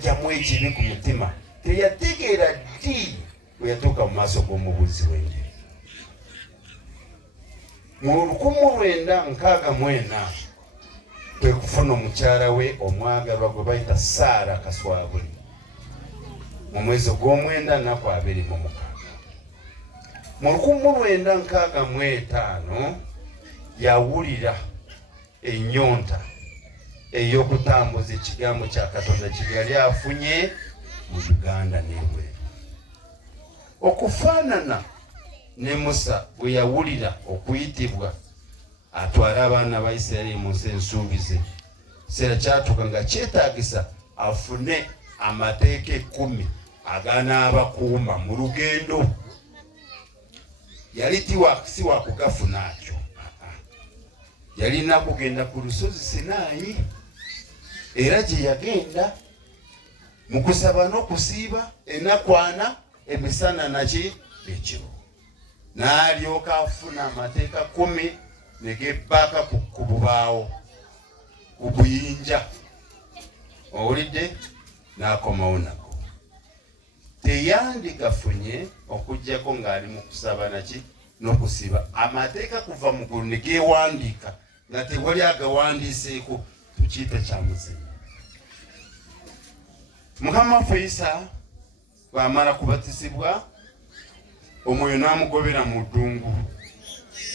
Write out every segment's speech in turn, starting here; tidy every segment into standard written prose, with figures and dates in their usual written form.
kyajjamu ekibi ku mutima teyategeera ddi bwe yatuuka mu maaso g'omubuuzi w'enjiri. Mu 1964 kwe kufuna omukyala we omwagalwa gwe bayita Saara Kaswabuli mu mwezi gw'omwenda nnaku 26. Mu 1965 yawulira ennyonta ey'okutambuza ekigambo kya Katonda kye yali afunye mu Uganda n'ebweru. Okufaanana ne Musa bwe yawulira okuyitibwa atwale abaana ba Isirayiri mu nsi ensuubize, kiseera kyatuuka nga kyetaagisa afune amateeka 10 aganaabakuuma mu lugendo. Yali si wa kugafuna atyo, yalina kugenda ku lusozi Sinaayi, era gye yagenda mu kusaba n'okusiiba enakwana emisana naki ekiro, n'alyoka afuna amateeka 10 ne gebbaaka ku bubaawo ku buyinja. Owulidde? N'akomawo nago. Teyandigafunye okuggyako ng'ali mu kusaba naki n'okusiba. Amateeka kuva mu ggulu ne geewandiika nga tewali agawandiiseeko, tukiyita kyamuzinyi. Mukama waffe Isa bw'amala kubatizibwa, Omwoyo n'amugobera mu ddungu,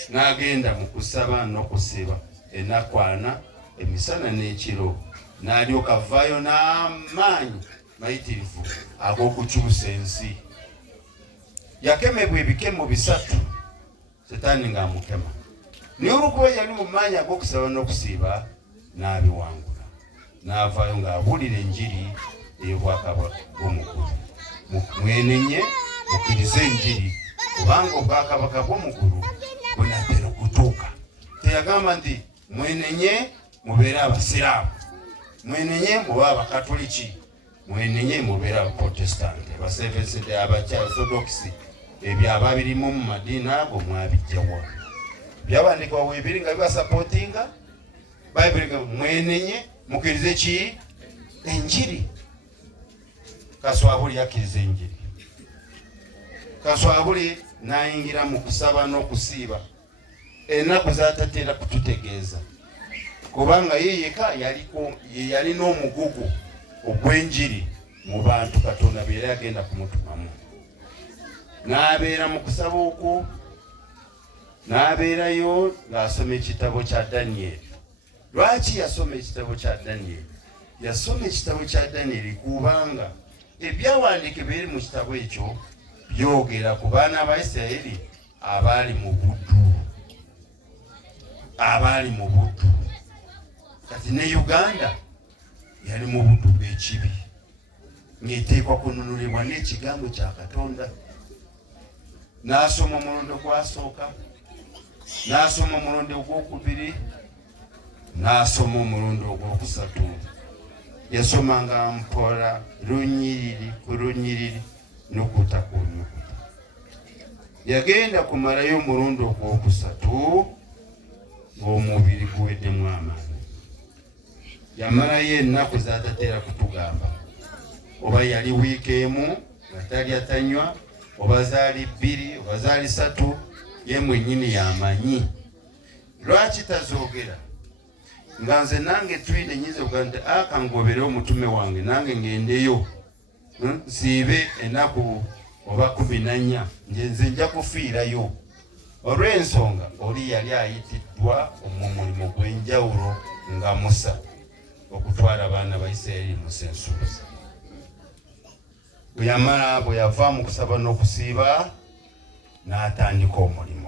n'agenda mu kusaba n'okusiba enakwana emisana n'ekiro, n'alyoka avaayo n'amaanyi mayitirivu ag'okukyusa ensi. Yakemebwa ebikemo 3, Setaani ng'amukema. Naye olw'okuba yali mu maanyi ag'okusaba n'okusiiba n'abiwangula, n'avaayo ng'abuulira enjiri ey'obwakabaka bw'omugulu. Mwenenye mukkirize enjiri, kubanga obwakabaka bw'omugulu bunaatera okutuuka. Teyagamba nti mwenenye mubeere abasiraamu, mwenenye mube abakatoliki, mwenenye mubeere abaprotestanti, abaseventh day, abaorthodox. Ebyo ababirimu mu madiini ago mwabijjawa. Byawandiikibwa weebiri nga bibasapootinga. Bayibuli nga mwenenye mukkirize ki? Enjiri. Kaswabuli yakkiriza enjiri. Kaswabuli n'ayingira mu kusaba n'okusiiba ennaku z'atatera kututegeeza, kubanga ye yeka yalina omugugu ogw'enjiri mu bantu Katonda be yali agenda kumutumamu. N'abeera mu kusaba okwo, n'abeerayo ng'asoma ekitabo kya Danyeri. Lwaki yasoma ekitabo kya Danyeri? Yasoma ekitabo kya Danyeri kubanga ebyawandiikibwa biri mu kitabo ekyo byogera ku baana ba Isirayiri abaali mu buddu. Kati ne Uganda yali mu buddu bw'ekibi, ng'eteekwa kununulibwa n'ekigambo kya Katonda. N'asoma omulundi gwasooka, n'asoma omulundi ogwokubiri, n'asoma omulundi ogwokusatu. Yasomanga mpola, lunyiriri ku lunyiriri, nukuta ku nukuta. Yagenda kumalayo omulundi ogwokusatu ng'omubiri guweddemu amaanyi. Yamalayo ennaku z'atatera kutugamba, oba yali wiiki emu nga talya tanywa, oba zaali 2 oba zaali 3, ye mwennyini yamanyi. Lwaki tazoogera? Nga nze nange twine nyiza okugaa nti akangobere omutume wange nange ngendeyo nsiibe ennaku oba 14, nze nja kufiirayo. Olw'ensonga oli yali ayitiddwa mu mulimu gw'enjawulo nga Musa, okutwala abaana ba Isirayiri mu nsensuubiza. Bwe yamala, bwe yava mu kusaba n'okusiiba, n'atandika omulimu.